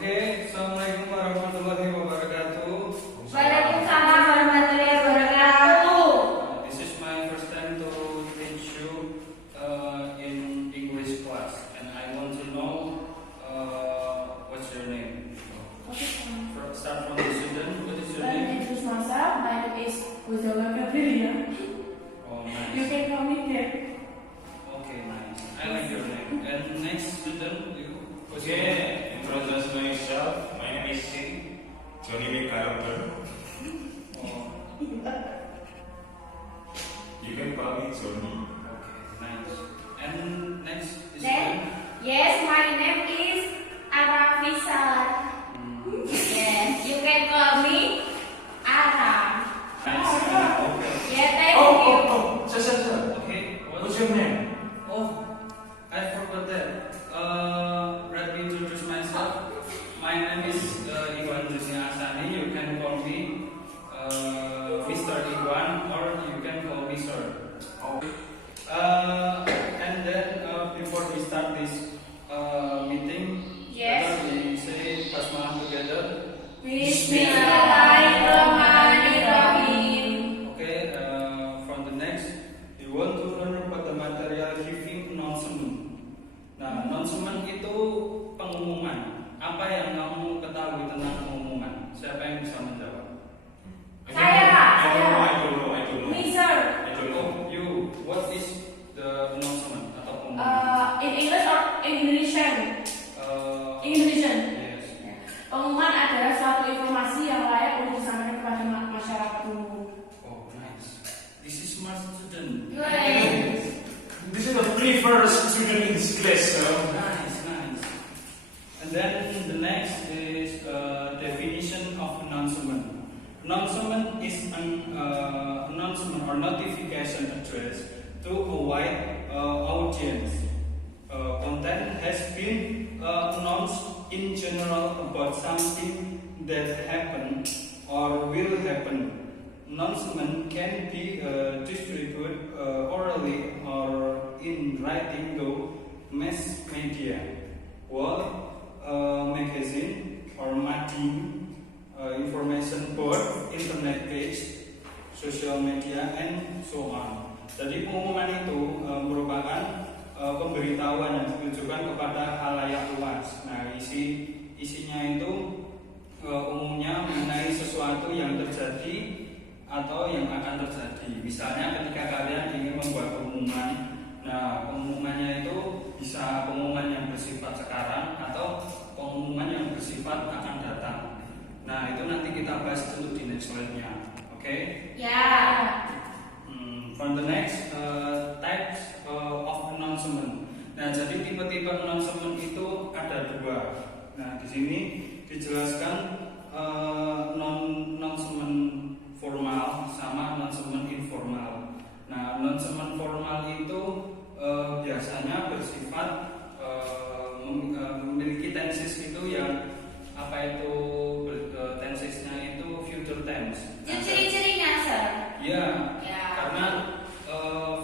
Oke, Assalamualaikum warahmatullahi wabarakatuh. Waalaikumsalam warahmatullahi wabarakatuh. This is my first time to teach you in English class, and I want to know what's your name. Start from the student. What is your Let me name? introduce myself. My name is Uzola Gabriela. Oh, You nice. can call me Deb. Okay, nice. I like your name. And next student, you. What's your name? Okay, introduce myself. My name is Johnny May character. Oh, You can call me Johnny. okay, nice. And next is Then, yes, my name is Arafisar. Yes, you can call me Aram. nice. Okay. Yeah, thank you. Sir. Okay. What's your name? Oh, I forgot that. Let me introduce myself. My name is Iwan Jusnia Asani. You can call me Mr. Iwan, or you can call me Sir. Oh. And then before we start this meeting, Yes. let we say basmalah together. Bismillahirrahmanirrahim. Okay. From the next, we want to learn about the material giving announcement. Nah, announcement itu pengumuman. Apa yang kamu ketahui tentang pengumuman? Siapa yang bisa menjawab? Saya. I don't know. Mister, I don't know. Oh, you. What is the announcement atau pengumuman? in English or Indonesian? Indonesian. Yes. Pengumuman adalah suatu informasi yang layak untuk disampaikan kepada masyarakat umum. Oh, nice. This is smart student. This is the very first student in this class, sir. Nice, nice. And then the next is definition of announcement. Announcement is an announcement or notification address to a wide audience. Content has been announced in general about something that happened or will happen. Announcement can be distributed orally or in writing to mass media, wall, magazine or mading, information board, internet page, social media, and so on. Jadi pengumuman itu merupakan pemberitahuan yang ditujukan kepada khalayak luas. Nah, isinya itu umumnya mengenai sesuatu yang terjadi atau yang akan terjadi. Misalnya ketika kalian ingin membuat pengumuman, nah pengumumannya itu bisa pengumuman yang bersifat sekarang atau pengumuman yang bersifat akan datang. Nah itu nanti kita bahas dulu di next slide-nya. Oke? Ya. For the next types of announcement. Nah jadi tipe-tipe announcement itu ada dua. Nah di sini dijelaskan announcement formal sama announcement informal. Nah, announcement formal itu biasanya bersifat memiliki tenses itu yang tensesnya itu future tense. Ciri-cirinya, Sir. Ya, Ya. karena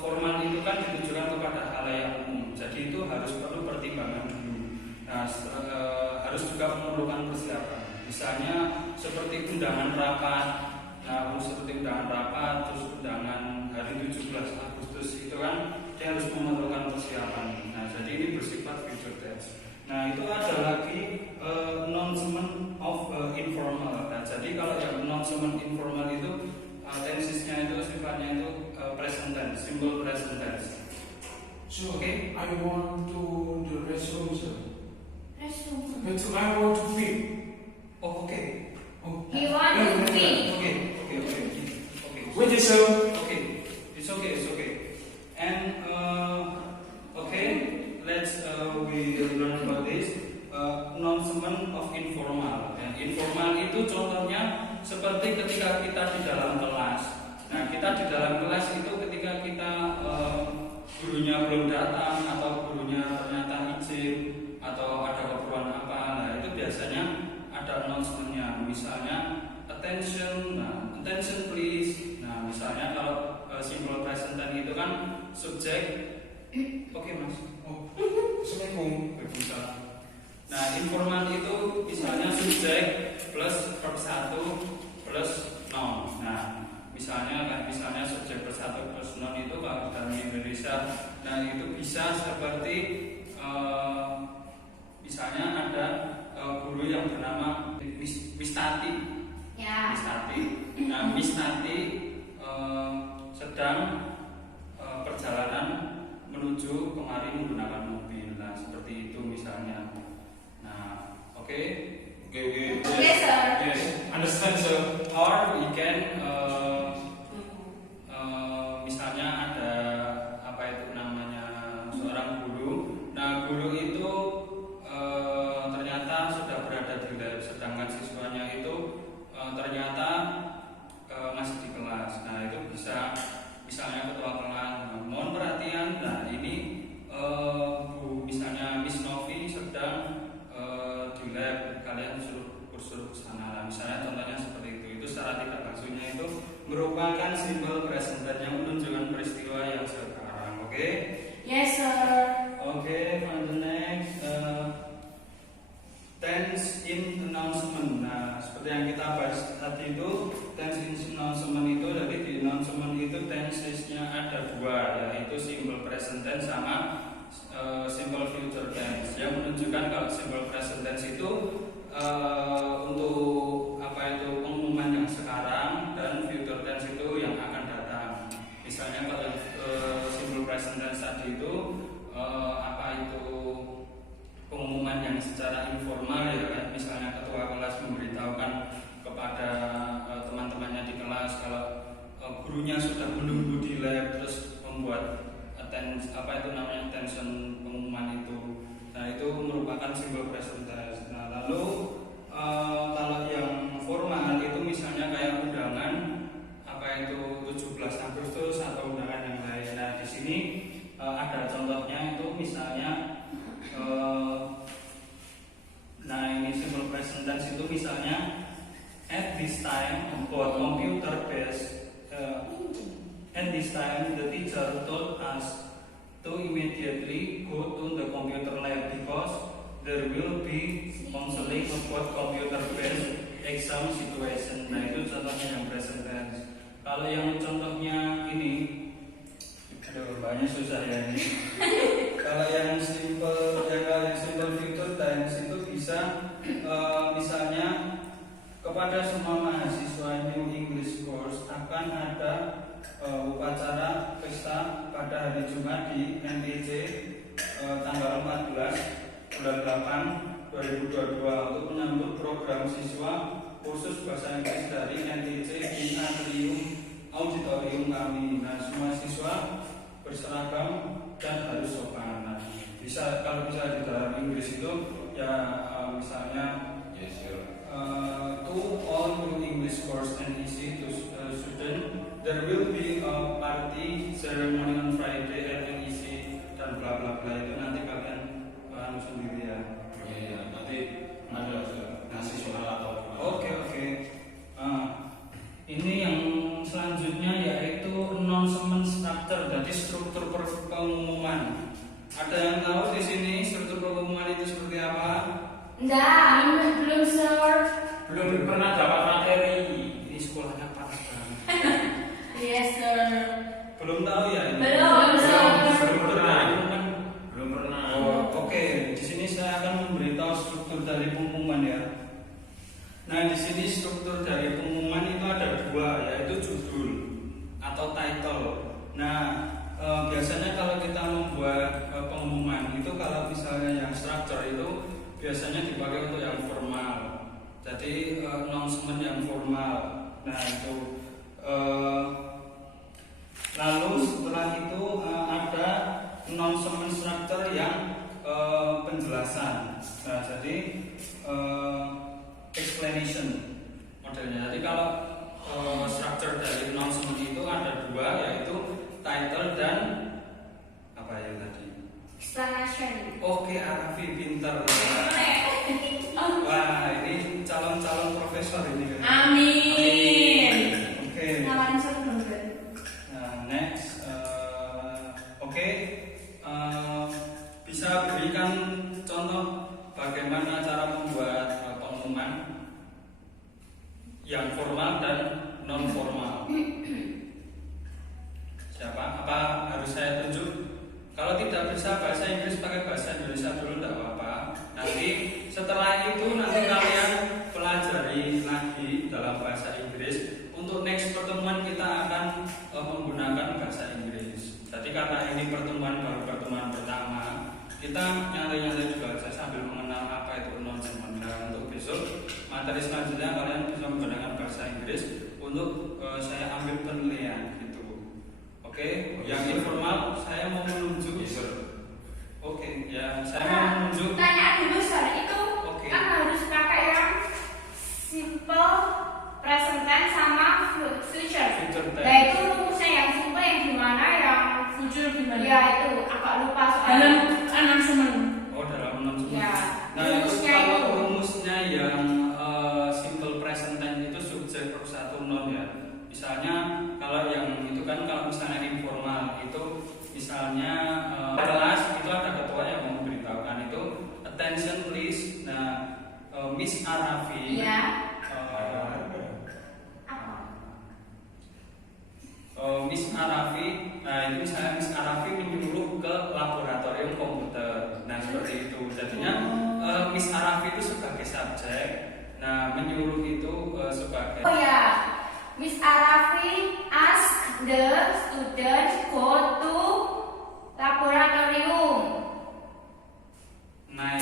formal itu kan ditujukan kepada khalayak umum. Jadi itu harus perlu pertimbangan dulu. Nah, harus juga memerlukan persiapan. Misalnya seperti undangan rapat. Nah, seperti undangan rapat, terus undangan hari 17 Agustus itu kan dia harus memerlukan persiapan. Nah, jadi ini bersifat future tense. Nah, itu ada lagi announcement of informal. Nah, jadi kalau yang announcement informal itu tensesnya itu sifatnya itu present tense, simple present tense. So, Okay. I want to the restroom, sir. Restroom. But I want to feed. Oh, okay. Oh. He want to speak. Okay. Wait, sir. Okay, it's okay. And okay, let's we learn about this announcement of informal. Yang informal itu contohnya seperti ketika kita di dalam kelas. Nah, kita di dalam kelas itu ketika kita gurunya belum datang atau gurunya ternyata izin atau ada keperluan apa. Nah, itu biasanya ada announcementnya. Misalnya attention, nah attention please. Nah misalnya kalau simple present tense itu kan subjek. Oke mas. Oh. Assalamualaikum. Waalaikumsalam. Nah informal itu bisa subjek plus verb 1 plus noun. Nah, misalnya subjek plus 1 plus noun itu kalau dalam Indonesia, nah itu bisa seperti misalnya ada guru yang bernama Miss Tati. Ya. Miss Tati. Nah, Miss Tati sedang perjalanan menuju kemari menggunakan mobil. Nah, seperti itu misalnya. Nah, oke. Okay. Yes, sir. Yes. Understand, sir. Or we can misalnya ada apa itu namanya seorang guru. Nah, guru itu ternyata sudah berada di lab, sedangkan siswanya itu ternyata masih di kelas. Nah, itu bisa misalnya ketua kelas mohon perhatian. Nah, ini misalnya Miss Novi sedang di lab, kalian suruh ke sana lah. Misalnya contohnya seperti itu. Itu secara tidak langsungnya itu merupakan simple present tense yang menunjukkan peristiwa yang sekarang. Oke? Yes, sir. Oke, for the next tense in announcement. Nah, seperti yang kita bahas tadi itu, tense in announcement itu, jadi di announcement itu tenses-nya ada dua, yaitu simple present tense sama simple future tense. Yang menunjukkan kalau simple present tense itu untuk apa itu pengumuman yang sekarang, dan future tense itu yang akan datang. Misalnya kalau simple present tense tadi itu apa itu pengumuman yang secara informal ya kan, misalnya ketua kelas memberitahukan kepada teman-temannya di kelas kalau gurunya sudah menunggu di lab, terus membuat apa itu namanya attention pengumuman itu. Nah, itu merupakan simple present tense. Nah, lalu kalau yang formal itu misalnya kayak undangan apa itu 17 Agustus atau undangan yang lain. Nah, di sini ada contohnya itu misalnya nah ini simple present tense itu misalnya at this time about computer based at this time the teacher told us to immediately go to the computer lab because there will be counseling about computer based exam situation. Nah, itu contohnya yang present tense. Kalau yang contohnya ini, aduh banyak susah ya ini. Kalau yang simple future tense itu bisa misalnya kepada semua mahasiswa New English Course akan ada upacara pesta pada hari Jumat di NTJ tanggal 14 bulan 8 2022 untuk menyambut program siswa kursus bahasa Inggris dari NTJ di auditorium kami. Nah, semua siswa berseragam dan harus sopan. Nah, kalau bisa di dalam Inggris itu ya misalnya Yes, sir. To all New English Course NEC to student, there will be a party ceremony on Friday at NEC dan bla bla bla. Itu nanti kalian paham sendiri ya. Iya, nanti ada ngasih soal atau Oke. Ini yang selanjutnya yaitu announcement structure, jadi struktur pengumuman. Ada yang tahu di sini struktur pengumuman itu seperti apa? Enggak, belum, sir. belum pernah dapat materi. Ini sekolahnya panas banget. Yes, sir. Belum tahu ya ini? Belum, sir. Struktur pengumuman. Belum pernah. Oke. Di sini saya akan memberitahu struktur dari pengumuman ya. Nah, di sini struktur dari pengumuman itu ada dua, yaitu judul atau title. Nah, biasanya kalau kita membuat pengumuman itu, kalau misalnya yang structure itu biasanya dipakai untuk yang formal. Jadi announcement yang formal. Nah, itu lalu setelah itu ada announcement structure yang penjelasan. Nah, jadi explanation modelnya. Jadi kalau structure dari announcement itu ada dua, yaitu title dan apa ya tadi? Explanation. Oke, Arafi pintar. Wah, ini calon-calon profesor ini. Amin. Oke. Ngawarin satu belum? Nah, next. Oke. Bisa berikan contoh bagaimana cara membuat pengumuman? yang formal dan non formal. Siapa? Apa harus saya tunjuk? Kalau tidak bisa bahasa Inggris pakai bahasa Indonesia dulu tidak apa-apa. Nanti setelah itu nanti kalian pelajari lagi dalam bahasa Inggris. Untuk next pertemuan kita akan menggunakan bahasa Inggris. Jadi karena ini pertemuan baru, pertemuan pertama, kita nyantai-nyantai juga aja sambil mengenal apa itu announcement. Nah, untuk besok materi selanjutnya kalian bisa menggunakan bahasa Inggris untuk saya ambil penilaian gitu. Oke, yang informal saya mau menunjuk. Yes, sir. Oke, ya saya mau menunjuk. Tanya dulu Sir, itu Oke. kan harus pakai yang simple, present tense sama future. Future tense. Nah itu rumusnya yang simple yang gimana, yang Future gimana? ya itu agak lupa soalnya. Dalam announcement. Oh, dalam announcement. Ya. Nah, itu Rumusnya kalau itu. rumusnya yang simple present tense itu subjek verb satu non ya. Misalnya kalau yang itu kan kalau misalnya informal itu misalnya kelas itu ada ketua yang mau memberitahukan itu attention please. Nah, Miss Arafi. Iya. Miss Arafi, nah itu misalnya Miss Arafi menyuruh ke laboratorium komputer. Nah seperti itu. Jadinya Miss Arafi itu sebagai subjek, nah menyuruh itu sebagai. Oh ya, Miss Arafi ask the students go to laboratorium. Nah,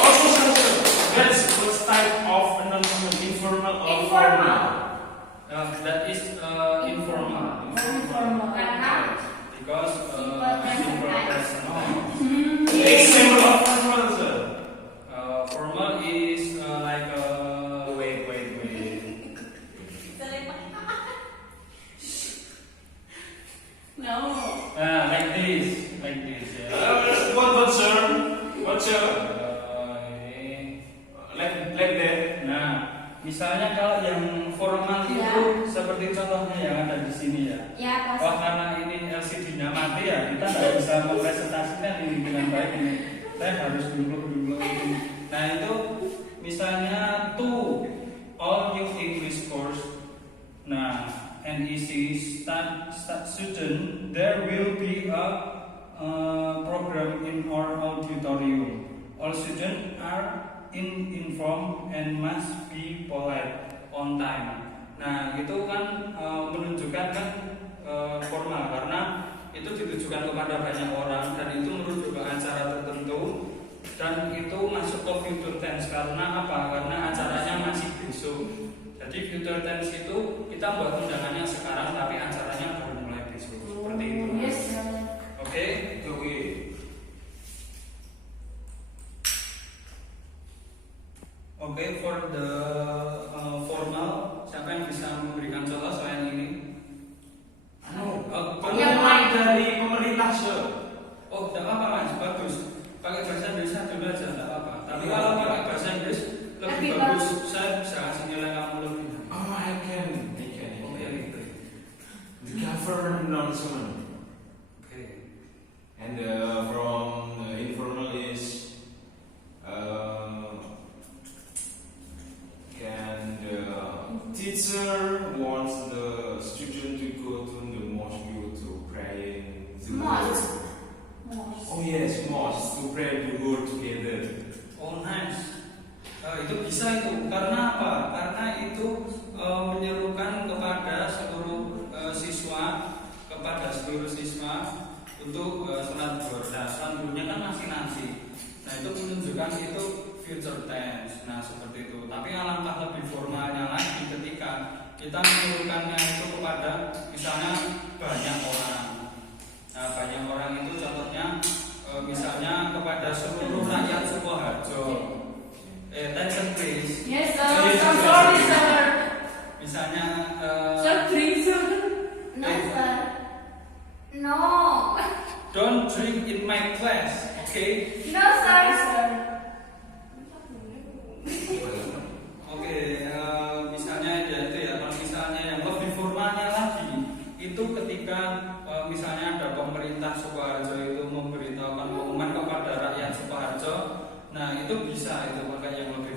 Also, sir, that's what type of announcement, informal or Informal. formal? that is informal. Informal. Karena Because Simple present present. Example of formal, sir. Formal is like Wait. No. like this, yeah. What, sir? What, sir? Ini. Like that. Nah, misalnya kalau yang formal Ya. itu seperti contohnya yang ada di sini ya. ya pas. Wah, karena ini LCD-nya mati ya, kita nggak bisa mempresentasikan ini dengan baik ini. Saya harus dulu ini. Nah itu misalnya to all new English course. Nah, NEC student, there will be a program in our auditorium. All students are informed and must be polite on time. Nah itu kan menunjukkan kan formal karena itu ditujukan kepada banyak orang dan itu merujuk ke acara tertentu dan itu masuk ke future tense karena apa? Karena acaranya masih besok. Jadi future tense itu kita buat undangannya sekarang tapi acaranya baru mulai besok seperti itu. Yes. Oke. Okay. Oke, for the formal, siapa yang bisa memberikan contoh selain ini? Pengumuman dari pemerintah, sir. Oh, tidak apa-apa mas, bagus. Pakai bahasa Indonesia dulu aja, tidak apa-apa. Tapi kalau pakai bahasa Inggris lebih Lebih bagus. bagus. Saya bisa kasih nilai kamu lebih. Oh, I can. Oke. The government announcement. Oke. And from informal is And teacher wants the student to go to the mosque to pray the Mosque. word. Oh yes, mosque to pray the word together. Oh nice. Itu bisa itu. Karena apa? Karena itu menyerukan kepada seluruh siswa untuk sholat zuhur. Nah, selanjutnya kan masih nanti. Nah itu menunjukkan itu future tense. Nah seperti itu. Tapi alangkah lebih formalnya lagi ketika kita menyerukannya itu kepada misalnya banyak orang. Nah banyak orang itu contohnya misalnya kepada seluruh rakyat Sukoharjo. Attention please. Yes, sir. I'm sorry, sir. Misalnya Sir, drink, sir. No, sir. No. don't drink in my class, okay? No, sir. Oke, misalnya ya itu ya. Kalau misalnya yang lebih formalnya lagi, itu ketika misalnya ada pemerintah Sukoharjo itu memberitahukan pengumuman kepada rakyat Sukoharjo, nah itu bisa itu pakai yang lebih